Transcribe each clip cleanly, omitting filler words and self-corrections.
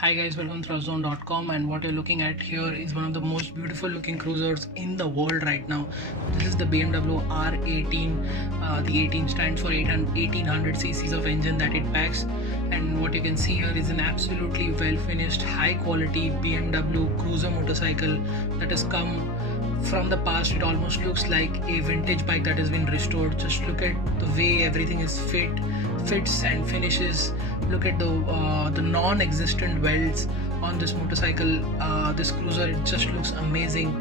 Hi guys, welcome to Zone.com, and what you're looking at here is one of the most beautiful looking cruisers in the world right now. This is the BMW R18. The 18 stands for 1800 cc's of engine that it packs, and what you can see here is an absolutely well finished high quality BMW cruiser motorcycle that has come from the past. It almost looks like a vintage bike that has been restored. Just look at the way everything is fits and finishes. Look at the non-existent welds on this motorcycle. This cruiser, it just looks amazing.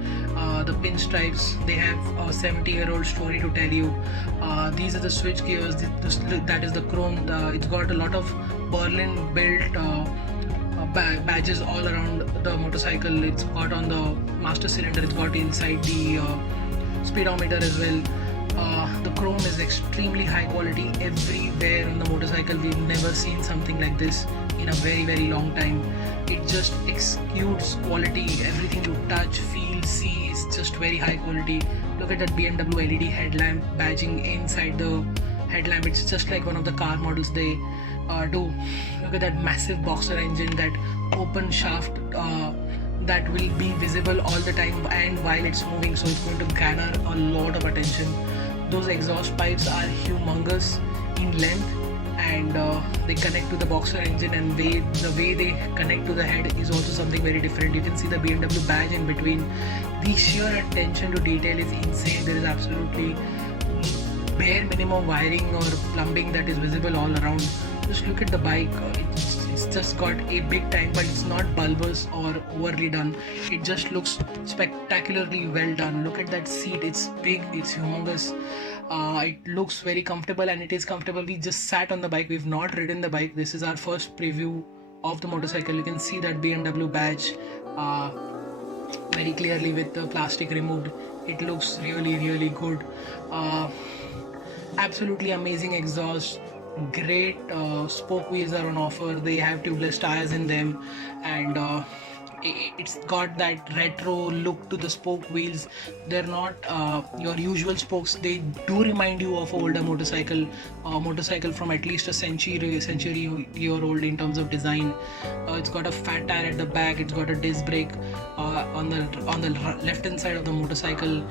The pinstripes, they have a 70-year-old story to tell you. These are the switch gears. That is the chrome. It's got a lot of Berlin built badges all around the motorcycle. It's got on the master cylinder, it's got inside the speedometer as well. The chrome is extremely high quality everywhere on the motorcycle. We've never seen something like this in a very long time. It just exudes quality. Everything you touch, feel, see is just very high quality. Look at that BMW LED headlamp badging inside the headlamp. It's just like one of the car models they do. Look at that massive boxer engine, that open shaft that will be visible all the time and while it's moving, so it's going to garner a lot of attention. Those exhaust pipes are humongous in length, and they connect to the boxer engine, and the way they connect to the head is also something very different. You can see the BMW badge in between. The sheer attention to detail is insane. There is absolutely bare minimum wiring or plumbing that is visible all around. Just look at the bike. It's just got a big tank, but it's not bulbous or overly done. It just looks spectacularly well done. Look at that seat. It's big, it's humongous. It looks very comfortable, and it is comfortable. We just sat on the bike. We've not ridden the bike. This is our first preview of the motorcycle. You can see that BMW badge very clearly with the plastic removed. It looks really good. Absolutely amazing exhaust. Great spoke wheels are on offer. They have tubeless tires in them, and it's got that retro look to the spoke wheels. They're not your usual spokes. They do remind you of an older motorcycle from at least a century year old in terms of design. It's got a fat tire at the back. It's got a disc brake on the left hand side of the motorcycle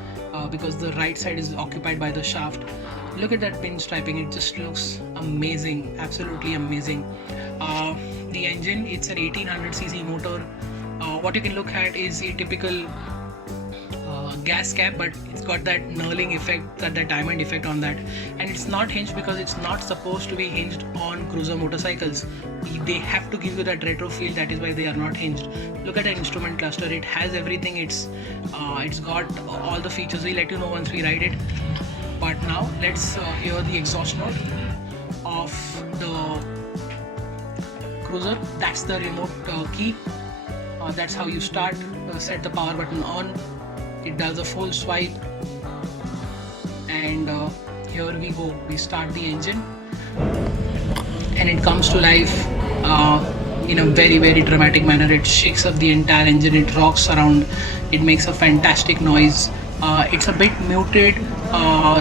because the right side is occupied by the shaft. Look at that pinstriping. It just looks amazing, absolutely amazing. The engine, it's an 1800cc motor. What you can look at is a typical gas cap, but it's got that knurling effect, that diamond effect on that, and it's not hinged because it's not supposed to be hinged on cruiser motorcycles. They have to give you that retro feel. That is why they are not hinged. Look at the instrument cluster. It has everything. It's got all the features. We'll let you know once we ride it. But now let's hear the exhaust note of the cruiser. That's the remote key. That's how you start. Set the power button on. It does a full swipe, and here we go. We start the engine, and it comes to life in a very dramatic manner. It shakes up the entire engine. It rocks around. It makes a fantastic noise. It's a bit muted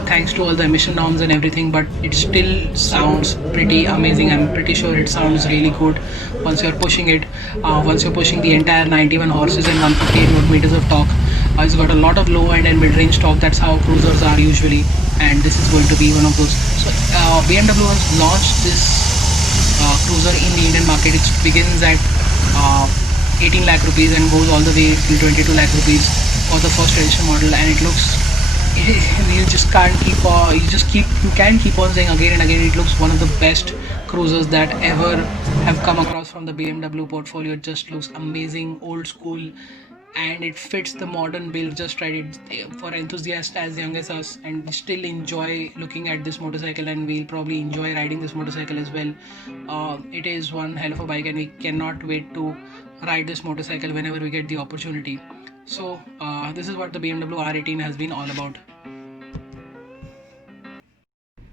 thanks to all the emission norms and everything, but it still sounds pretty amazing. I'm pretty sure it sounds really good once you're pushing it. Once you're pushing the entire 91 horses and 158 Nm of torque. It's got a lot of low end and mid-range torque. That's how cruisers are usually, and this is going to be one of those. So BMW has launched this cruiser in the Indian market. It begins at 18 lakh rupees and goes all the way till 22 lakh rupees for the first edition model, and it looks, you can keep on saying again and again, it looks one of the best cruisers that ever have come across from the BMW portfolio. It just looks amazing, old school, and it fits the modern build just right. It's for enthusiasts as young as us, and we still enjoy looking at this motorcycle, and we'll probably enjoy riding this motorcycle as well. It is one hell of a bike, and we cannot wait to ride this motorcycle whenever we get the opportunity. So this is what the BMW R18 has been all about.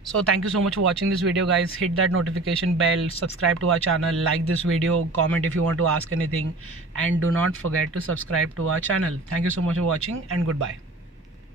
So thank you so much for watching this video, guys. Hit that notification bell, subscribe to our channel, like this video, comment if you want to ask anything, and do not forget to subscribe to our channel. Thank you so much for watching, and goodbye.